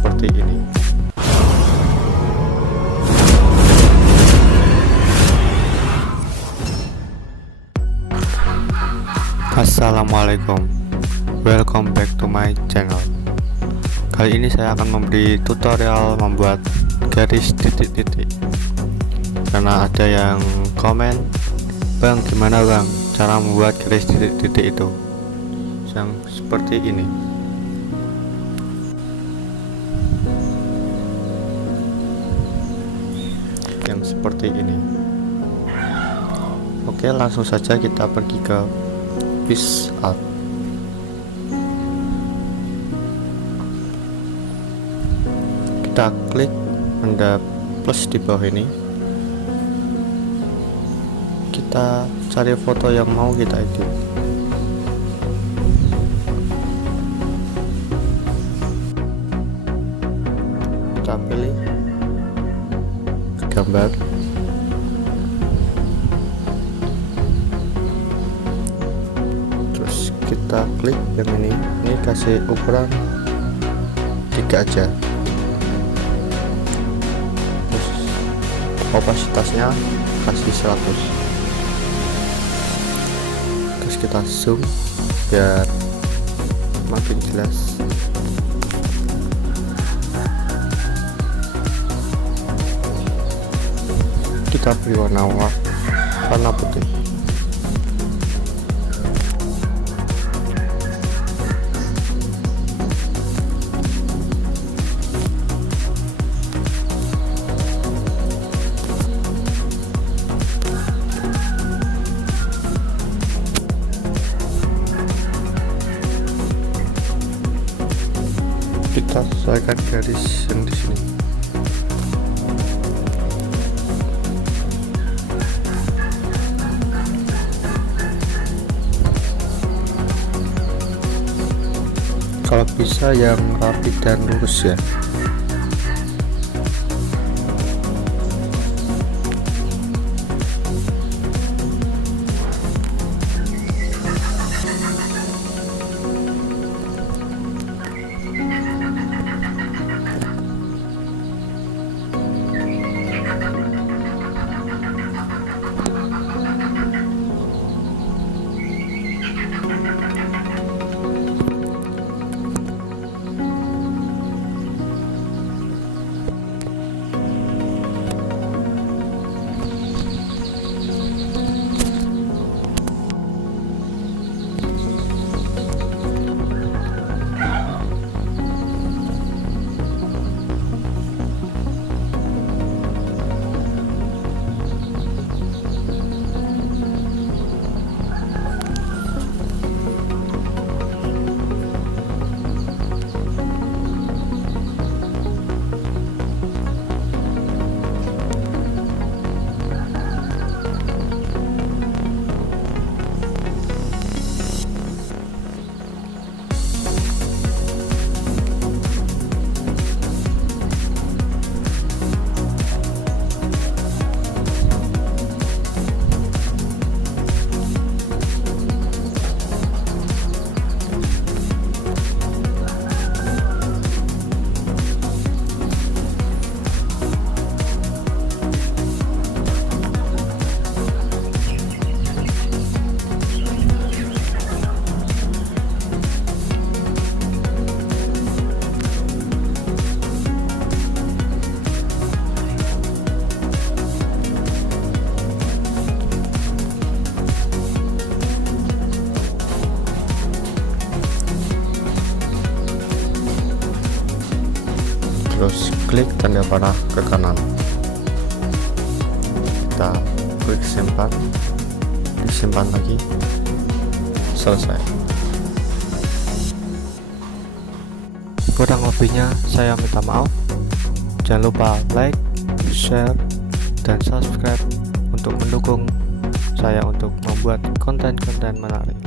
seperti ini. Assalamualaikum, welcome back to my channel. Kali ini saya akan memberi tutorial membuat garis titik-titik. Karena ada yang komen, "Bang, gimana bang cara membuat garis titik-titik itu?" Yang seperti ini. Yang seperti ini. Oke, langsung saja kita pergi ke picsart. Kita klik tanda plus di bawah ini. Kita cari foto yang mau kita edit. Kita pilih gambar. Terus kita klik yang ini kasih ukuran 3 aja. Terus opasitasnya kasih 100. Terus kita zoom biar makin jelas. Kita beri warna putih. Kita sesuaikan garis yang di sini. Kalau bisa yang rapi dan lurus ya. Terus klik tanda panah ke kanan. Kita klik simpan, disimpan lagi, selesai. Kurang lebihnya saya minta maaf. Jangan lupa like, share, dan subscribe untuk mendukung saya untuk membuat konten-konten menarik.